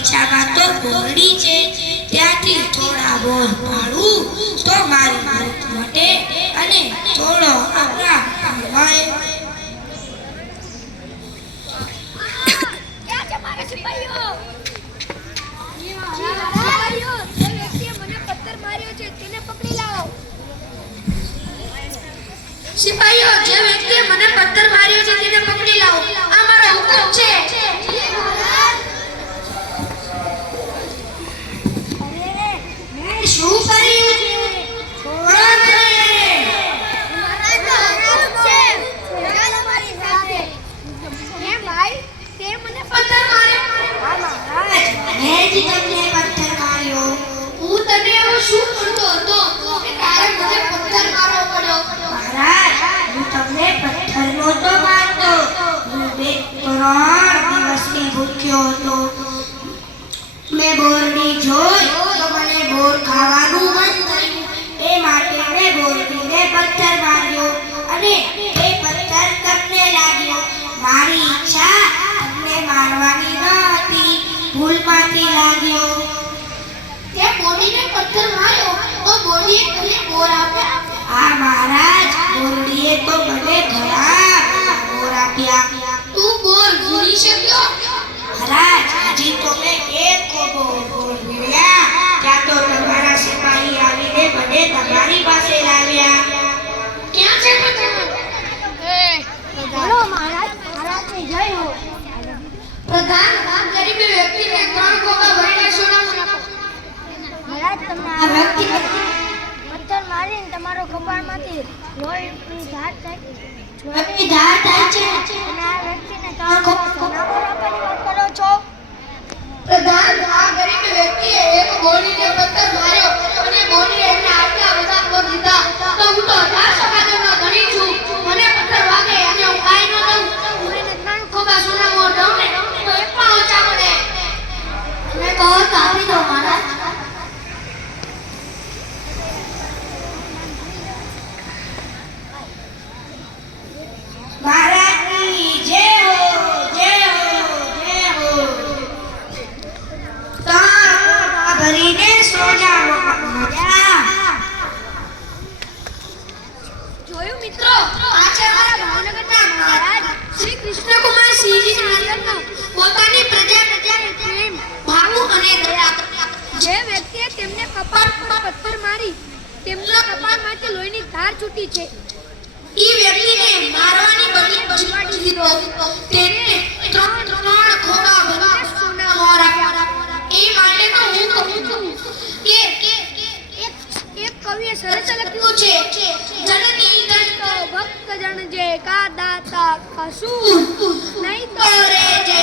બગીચામાં તો બોરડી છે, ત્યાંથી થોડા બોર પાડું તો મારી ભૂખ મટે અને થોડો આરામ મળે. સિપાહીઓ, જે વ્યક્તિએ મને પથ્થર માર્યો છે તેને પકડી લાવો. આ મારો હુકમ છે. મેં શું કર્યું છે? છોડો મને. પથ્થર માર્યો. મેં જ તમને પથ્થર માર્યો. હું તને એવું શું કરતો હતો કે તારે મને પથ્થર મારવો પડ્યો? મહારાજ, હું તમને પથ્થર નહોતો મારતો. હું 2-3 દિવસથી ભૂખ્યો હતો. મેં બોરડી જોઈ તો મને બોર ખાવાનું મન થયું. એ માટે મેં બોરડીને પથ્થર માર્યો અને એ પથ્થર તમને લાગ્યો. મારી ઈચ્છા તમને મારવાની ન હતી, ભૂલમાંથી લાગ્યો. તે બોડીને પથ્થર માર્યો તો બોડીએ તને બોર આપ્યા? આ મહારાજ, બોરડીએ તો મને ઘણા બોર આપ્યા. તું બોર ભૂલી શક્યો? મહારાજ, હજી તો મેં એક બોર મેળ્યા. ત્યાં તો તમારા સિપાહી આવીને મને તમારી પાસે લાવ્યા. ક્યાં છે પથ્થર? બોલો મહારાજ, મહારાજની જય હો. પ્રધાન, ગરીબ વ્યક્તિને 3 ખોખા ભરીને સોનાનું આપો. મહારાજ, તમને આ વ્યક્તિ પથ્થર મારીને તમારો કપાળમાંથી લોહીની ધાર થાય છે. અને આ વ્યક્તિને 3 ખોખા સોનામાં આપવાની વાત કરો છો? પ્રધાન, આ ગરીબ વ્યક્તિએ એક બોડીને પથ્થર માર્યો અને બોડીએ એમને આટલા બધા બોર દીધા. તો હું તો 1000 સમાજનો ધણી છું. મને પથ્થર વાગે અને હું કાઈ ન દઉં. હું એને 3 ખોખા સોનામાં દઉં ને તો એક પણ ઓછા મળે. તમે કહો તો આપી દો મહારાજ. મહારાજની જય હો, જય હો, જય હો. તારા ભરીને સોનામાં મળ્યા. જોયું મિત્રો, આ છે અમારા ભાવનગરના મહારાજ શ્રી કૃષ્ણકુમાર સિંહજી મહારાજનો પોતાની પ્રજાને પ્રેમ, ભાવું અને દયા. જે વ્યક્તિએ તેમને કપાળ પર પથ્થર મારી તેમના કપાળમાંથી લોહીની ધાર છૂટી છે. ઈ વ્યક્તિને મારવાની બદલે જીવાડી દીધો. તેને 3 ખોખા ભરીને સોના મોર આપ્યા. એ માટે તો હું કહું છું કે એક કવિએ સરસ લખ્યું છે, જનની જનતો ભક્ત જન જે કા દાતા કશું નહીં તો રે જે